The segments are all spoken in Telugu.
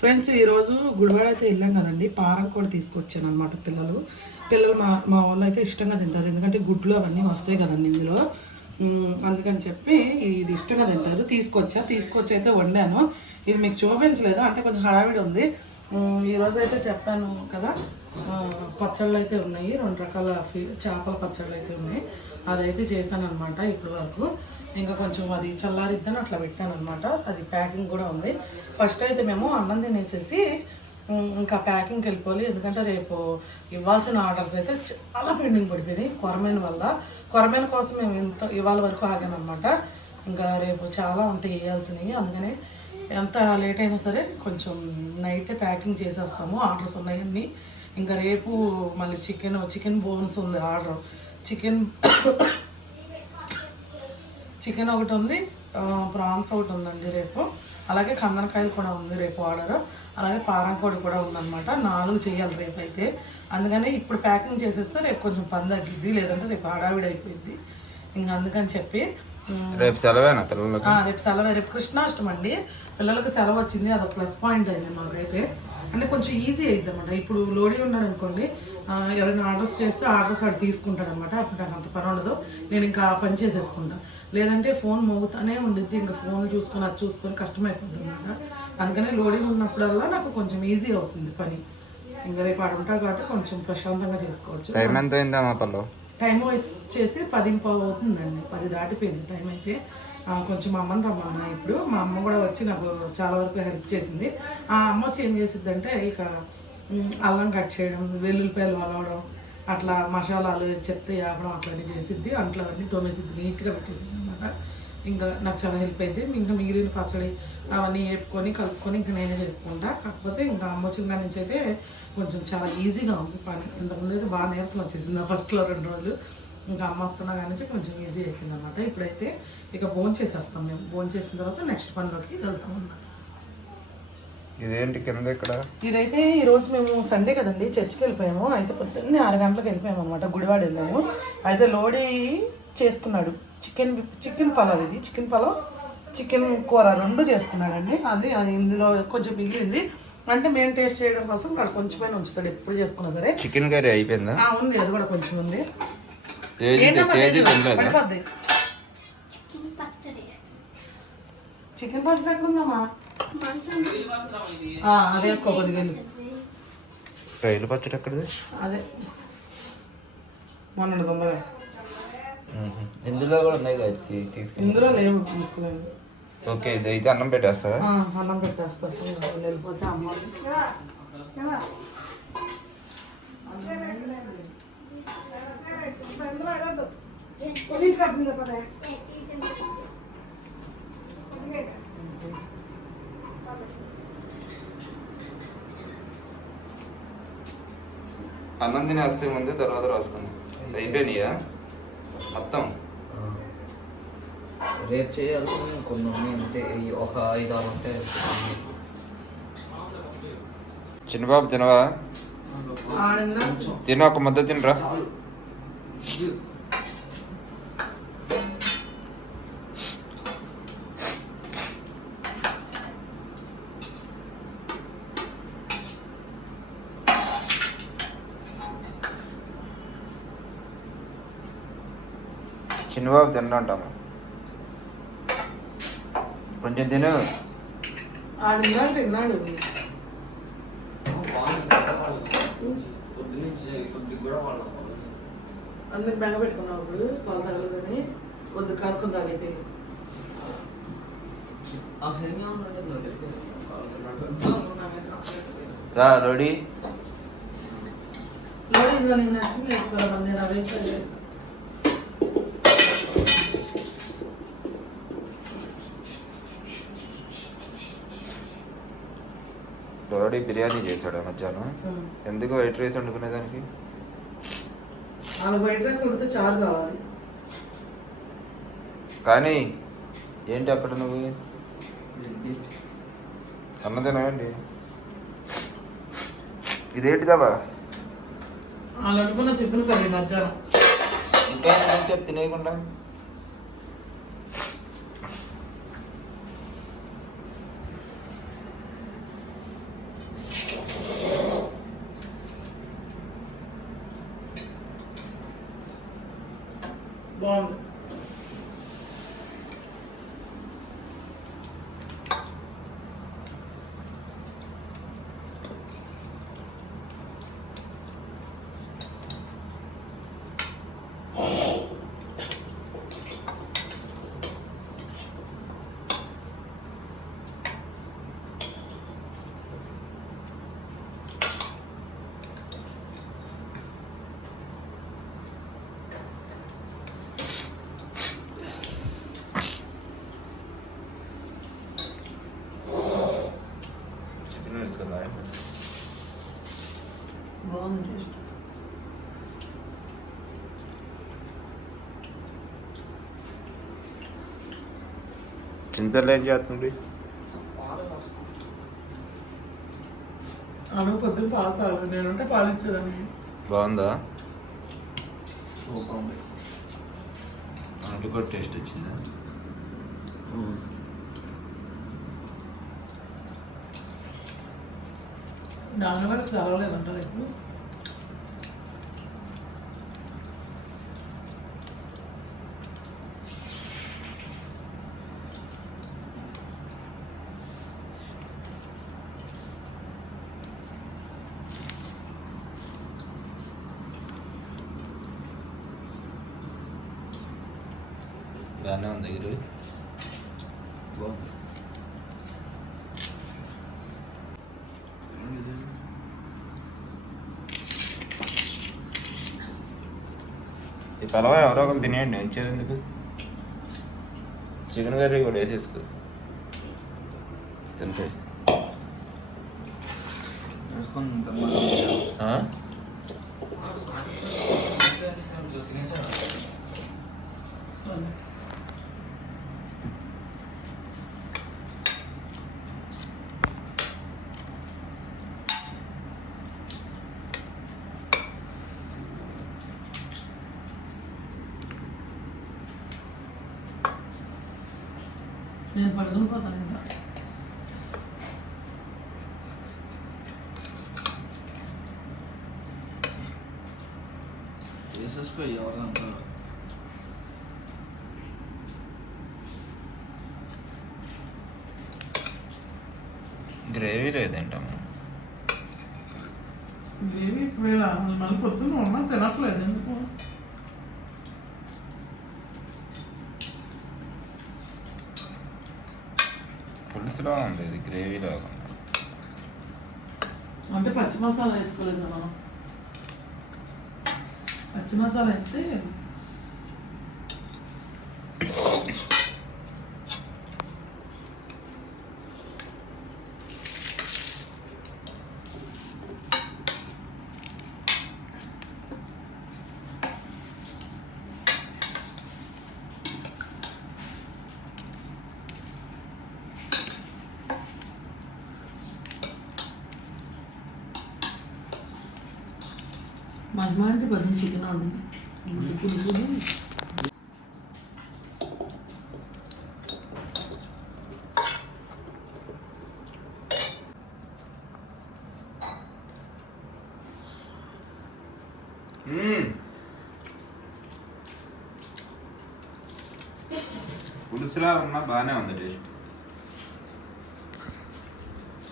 ఫ్రెండ్స్ ఈరోజు గుడివాడ అయితే వెళ్ళాం కదండి. పారం కూడా తీసుకొచ్చాను అనమాట పిల్లలు. పిల్లలు మా మా వాళ్ళు అయితే ఇష్టంగా తింటారు. ఎందుకంటే గుడ్లు అవన్నీ వస్తాయి కదండి ఇందులో. అందుకని చెప్పి ఇది ఇష్టంగా తింటారు. తీసుకొచ్చా తీసుకొచ్చి అయితే వండాను. ఇది మీకు చూపించలేదు అంటే కొంచెం హడావిడి ఉంది. ఈరోజు అయితే చెప్పాను కదా పచ్చళ్ళు అయితే ఉన్నాయి. రెండు రకాల ఫి- చేపల పచ్చళ్ళు అయితే ఉన్నాయి. అదైతే చేశాను అనమాట ఇప్పటి వరకు. ఇంకా కొంచెం అది చల్లారిద్దని అట్లా పెట్టాను అనమాట అది ప్యాకింగ్ కూడా ఉంది. ఫస్ట్ అయితే మేము అన్నం తినేసేసి ఇంకా ప్యాకింగ్కి వెళ్ళిపోవాలి. ఎందుకంటే రేపు ఇవ్వాల్సిన ఆర్డర్స్ అయితే చాలా పెండింగ్ పడిపోయినాయి కొరమైన వల్ల. కొరమైన కోసం మేము ఇంత ఇవాళ వరకు ఆగామన్నమాట. ఇంకా రేపు చాలా ఉంటాయి వేయాల్సినవి అందుకనే ఎంత లేట్ అయినా సరే కొంచెం నైటే ప్యాకింగ్ చేసేస్తాము. ఆర్డర్స్ ఉన్నాయన్నీ ఇంకా రేపు మళ్ళీ చికెన్ చికెన్ బోన్స్ ఉంది ఆర్డర్. చికెన్ చికెన్ ఒకటి ఉంది ప్రాన్స్ ఒకటి ఉందండి రేపు. అలాగే కందనకాయలు కూడా ఉంది రేపు ఆర్డర్. అలాగే పారంకోడి కూడా ఉందన్నమాట. నాలుగు చేయాలి రేపు అయితే అందుకని ఇప్పుడు ప్యాకింగ్ చేసేస్తే రేపు కొంచెం పని తగ్గిద్ది లేదంటే రేపు హడావిడి అయిపోయింది ఇంకా అందుకని చెప్పి రేపు సెలవేనా పిల్లలకు? ఆ, రేపు సెలవు. రేపు కృష్ణాష్టమి అండి పిల్లలకు సెలవు వచ్చింది అదొక ప్లస్ పాయింట్ అయింది మాకైతే. అంటే కొంచెం ఈజీ అయింది అనమాట ఇప్పుడు లోడీ ఉన్నాడు అనుకోండి ఎవరైనా ఆర్డర్స్ చేస్తే ఆర్డర్స్ వాడు తీసుకుంటాడు అనమాట అప్పుడు నాకు అంత పని ఉండదు. నేను ఇంకా పని చేసేసుకుంటా. లేదంటే ఫోన్ మోగుతానే ఉండిద్ది. ఇంకా ఫోన్ చూసుకొని అది చూసుకొని కష్టమైపోతుంది అనమాట అందుకని లోడింగ్ ఉన్నప్పుడల్లా నాకు కొంచెం ఈజీ అవుతుంది పని. ఇంకా రేపు ఆడు ఉంటాడు కాబట్టి కొంచెం ప్రశాంతంగా చేసుకోవచ్చు. టైం ఎంత టైం వచ్చేసి పది అవుతుందండి. పది దాటిపోయింది. టైం అయితే కొంచెం మా అమ్మని రమ్మన్నా ఇప్పుడు. మా అమ్మ కూడా వచ్చి నాకు చాలా వరకు హెల్ప్ చేసింది. ఆ అమ్మ వచ్చి ఏం చేసిద్దంటే ఇక అల్లం కట్ చేయడం వెల్లుల్లిపాయలు వలవడం అట్లా మసాలాలు చెత్త ఆపడం అట్లాంటివి చేసిద్ది. అంట్లో అవన్నీ తోమేసిద్ది. నీట్గా పెట్టేసింది అనమాట ఇంకా నాకు చాలా హెల్ప్ అయింది. ఇంకా మిగిలిన పచ్చడి అవన్నీ వేపుకొని కలుపుకొని ఇంకా నేనే చేసుకుంటా. కాకపోతే ఇంకా అమ్మ వచ్చిన దాని నుంచి అయితే కొంచెం చాలా ఈజీగా ఉంది. పని ఇంతకుముందు అయితే బాగా నీరసం వచ్చేసింది. ఫస్ట్లో రెండు రోజులు. ఇంకా అమ్మ వస్తున్నా కానీ కొంచెం ఈజీ అయిపోయింది అనమాట ఇప్పుడైతే ఇక భోజనం చేసేస్తాం మేము. భోజనం చేసిన తర్వాత నెక్స్ట్ పనిలోకి వెళ్తాం అన్నమాట. ఇదేంటి కింద ఇక్కడ? ఇదైతే ఈరోజు మేము సండే కదండి చర్చికి వెళ్ళిపోయాము. అయితే పొద్దున్నే ఆరు గంటలకు వెళ్ళిపోయాము అనమాట గుడివాడ వెళ్ళాము. అయితే లోడీ చేసుకున్నాడు. చికెన్ చికెన్ పలావ్ ఇది. చికెన్ పలావ్ చికెన్ కూర రెండు చేసుకున్నాడండి. అది అది ఇందులో కొంచెం మిగిలింది. అంటే మేము టేస్ట్ చేయడం కోసం వాడు కొంచెమైనా ఉంచుతాడు. ఎప్పుడు చేసుకున్నా సరే. చికెన్ కర్రీ అయిపోయిందా? ఆ, ఉంది. అది కూడా కొంచెం ఉంది. పడిపోద్ది. చికెన్ పచ్చడి ఎక్కడ ఉందమ్మా ఆ, అది వేసుకో కొద్దిగా. రైలు పచ్చడి ఎక్కడిది? అదే. మొన్న తొందరగా. ఇందులో కూడా ఉన్నాయి కదా తీసుకుని? ఇందులో లేవు ముక్కలేదు ఓకే ఇది అయితే అన్నం పెట్టేస్తావా? ఆ, అన్నం పెట్టేస్తా. వాళ్ళు వెళ్ళిపోతే అమ్మ అన్నం తినేస్తే ముందు తర్వాత రాసుకుందాం. అయిపోయినాయా? మొత్తం రేపు చేయాల్సిన కొన్ని ఉన్నాయి అంతే ఈ ఒక ఐదు ఆరు ఉంటాయి చిన్నబాబు తినవా తిన ఒక ముద్ద తినరా చిన్నబాబు తినంటాము కొంచెం తిను. ఆడిందా తిన్నాడు. అందరికి బెంగ పెట్టుకున్నావు ఇప్పుడు పాలు తగలదని వద్దు కాసుకొని తాగైతే. రా రెడీ. లోడీ నీకు నచ్చింది వేసుకోవాలి నేను అవి రెడీ బిర్యానీ చేశాడు మధ్యాహ్నం. ఎందుకు వైట్ రైస్ వండుకునేదానికి వైట్ రైస్ ఉడితే చారు కావాలి. కానీ ఏంటి అక్కడ నువ్వు? అన్నదేనాయండి ఇదేంటిదావా వాళ్ళు అనుకున్న చికెన్ కర్రీ మధ్యాహ్నం. ఇంకా తినేయకుండా Bom, బాగుంది టేస్ట్ చింతలు ఏం చేస్తుంది అడుగు పొద్దున పాలు తాగాలి నేనుంటే పాలు ఇచ్చేదాన్ని బాగుందా? సూపర్ ఉంది. అంటే కూడా టేస్ట్ వచ్చిందా? నాన్నగారు చదవలేదంటారు ఇప్పుడు? బాగానే ఉంది దగ్గర బాగుంది. ఈ పలవ ఎవరో ఒకరు తినేయండి ఉంచేది ఎందుకు? చికెన్ కర్రీ కూడా వేసేసుకో. తింటే. వేసుకొని నేను పడుకుని పోతాను ఇంకా వేసేసుకో ఎవరిదంతా గ్రేవీ లేదంటమ్మా. ఏమి ఎక్కువ మళ్ళీ పొద్దున్న ఉన్నా తినట్లేదు ఎందుకు? పులుసులో ఉంది ఇది గ్రేవీలో అంటే పచ్చి మసాలా వేసుకోలేదు మనం పచ్చి మసాలా అయితే మహిమానికి పది చికెన్ ఉంది పులుసు పులుసులా ఉన్నా బాగానే ఉంది టేస్ట్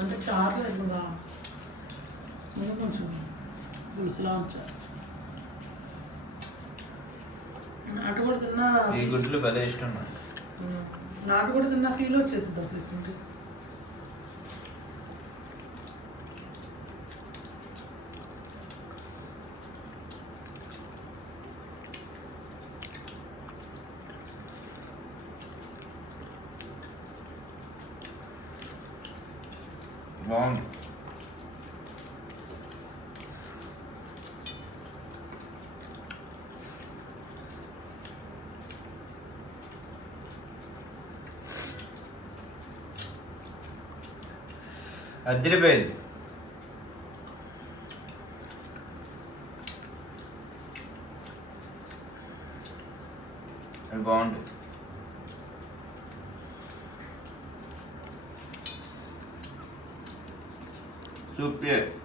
అంటే చారు లేదు కదా ఇంకా కొంచెం పులుసులా ఉంచారు నాటు కూడా తిన్నా ఈ గుడ్లు భలే ఇష్టం నాకు. నాటు కూడా తిన్నా ఫీల్ వచ్చేసింది అసలు ఇస్తుంటే బాగుంది. అదిరిపోయింది. అది బాగుంది. సూపర్.